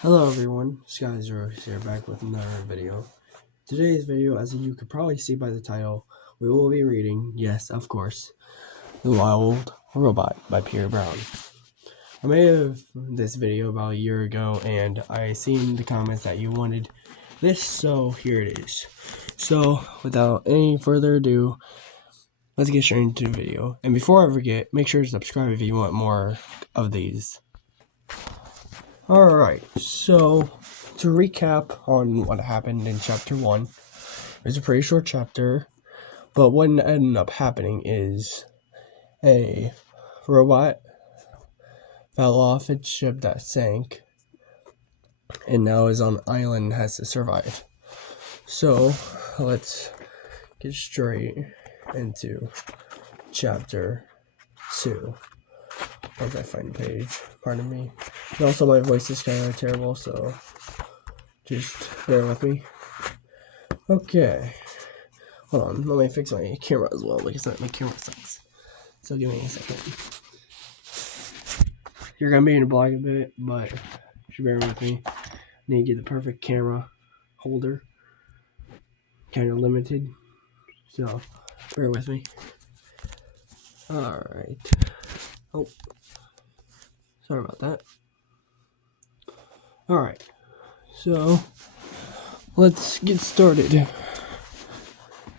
Hello everyone, Sky0 here back with another video. Today's video, as you could probably see by the title, we will be reading, yes of course, The Wild Robot by Peter Brown. I made this video about a year ago and I seen the comments that you wanted this, so here it is. So without any further ado, let's get straight into the video. And before I forget, make sure to subscribe if you want more of these. Alright, so to recap on what happened in chapter 1, it was a pretty short chapter, but what ended up happening is a robot fell off its ship that sank, and now is on an island and has to survive. So, let's get straight into chapter 2. Once I find the page, pardon me. And also my voice is kind of terrible, so just bear with me. Okay. Hold on, let me fix my camera as well because my camera sucks. So give me a second. You're gonna be in the black a bit, but you should bear with me. I need to get the perfect camera holder. Kind of limited, so bear with me. Alright. Oh, sorry about that. Alright, so let's get started.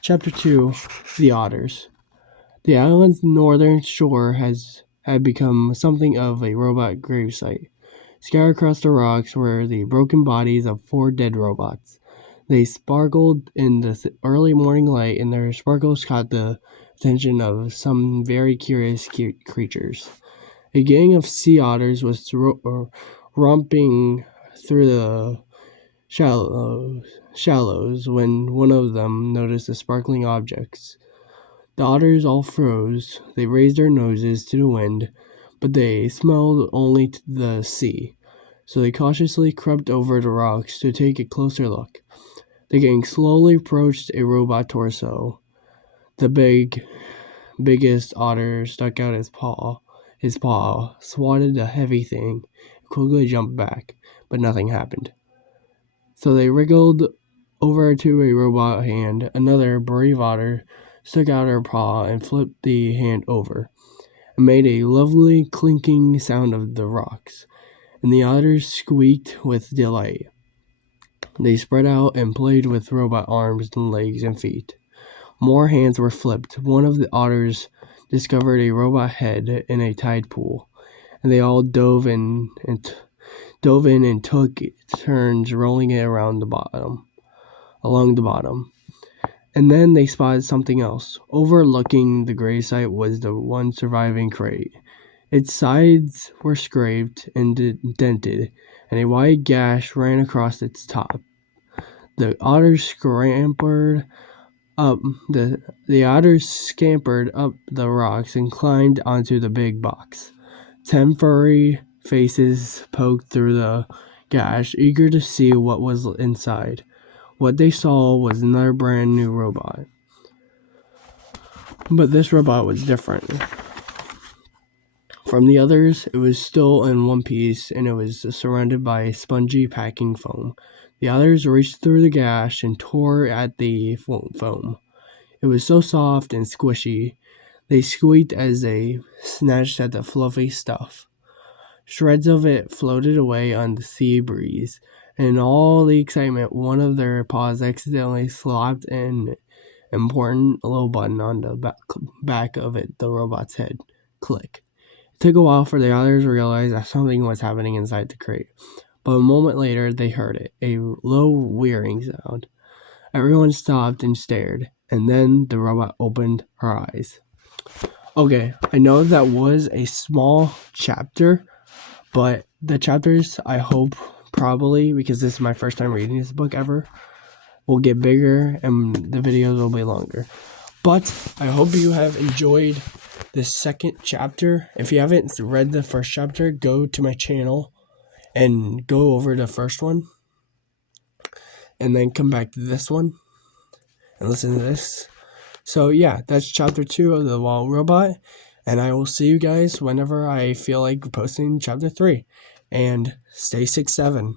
Chapter 2, The Otters. The island's northern shore had become something of a robot gravesite. Scattered across the rocks were the broken bodies of 4 dead robots. They sparkled in the early morning light, and their sparkles caught the attention of some very curious creatures. A gang of sea otters was romping through the shallows when one of them noticed the sparkling objects. The otters all froze. They raised their noses to the wind, but they smelled only to the sea, so they cautiously crept over the rocks to take a closer look. The gang slowly approached a robot torso. The biggest otter stuck out his paw. His paw swatted the heavy thing and quickly jumped back, but nothing happened. So they wriggled over to a robot hand. Another brave otter stuck out her paw and flipped the hand over. It made a lovely clinking sound of the rocks, and the otters squeaked with delight. They spread out and played with robot arms and legs and feet. More hands were flipped. One of the otters discovered a robot head in a tide pool, and they all dove in and took turns rolling it along the bottom. And then they spotted something else. Overlooking the gravesite was the one surviving crate. Its sides were scraped and dented, and a wide gash ran across its top. The otters scampered up the rocks and climbed onto the big box. 10 furry faces poked through the gash, eager to see what was inside. What they saw was another brand new robot. But this robot was different from the others. It was still in one piece, and it was surrounded by spongy packing foam. The others reached through the gash and tore at the foam. It was so soft and squishy. They squeaked as they snatched at the fluffy stuff. Shreds of it floated away on the sea breeze, and in all the excitement, one of their paws accidentally slapped an important little button on the back of the robot's head. Click. It took a while for the others to realize that something was happening inside the crate, but a moment later they heard it, a low whirring sound. Everyone stopped and stared, and then the robot opened her eyes. Okay, I know that was a small chapter, but the chapters, I hope, probably, because this is my first time reading this book ever, will get bigger and the videos will be longer. But I hope you have enjoyed this second chapter. If you haven't read the first chapter, go to my channel and go over the first one, and then come back to this one and listen to this. So yeah, that's chapter 2 of The Wild Robot, and I will see you guys whenever I feel like posting chapter 3. And stay 6'7".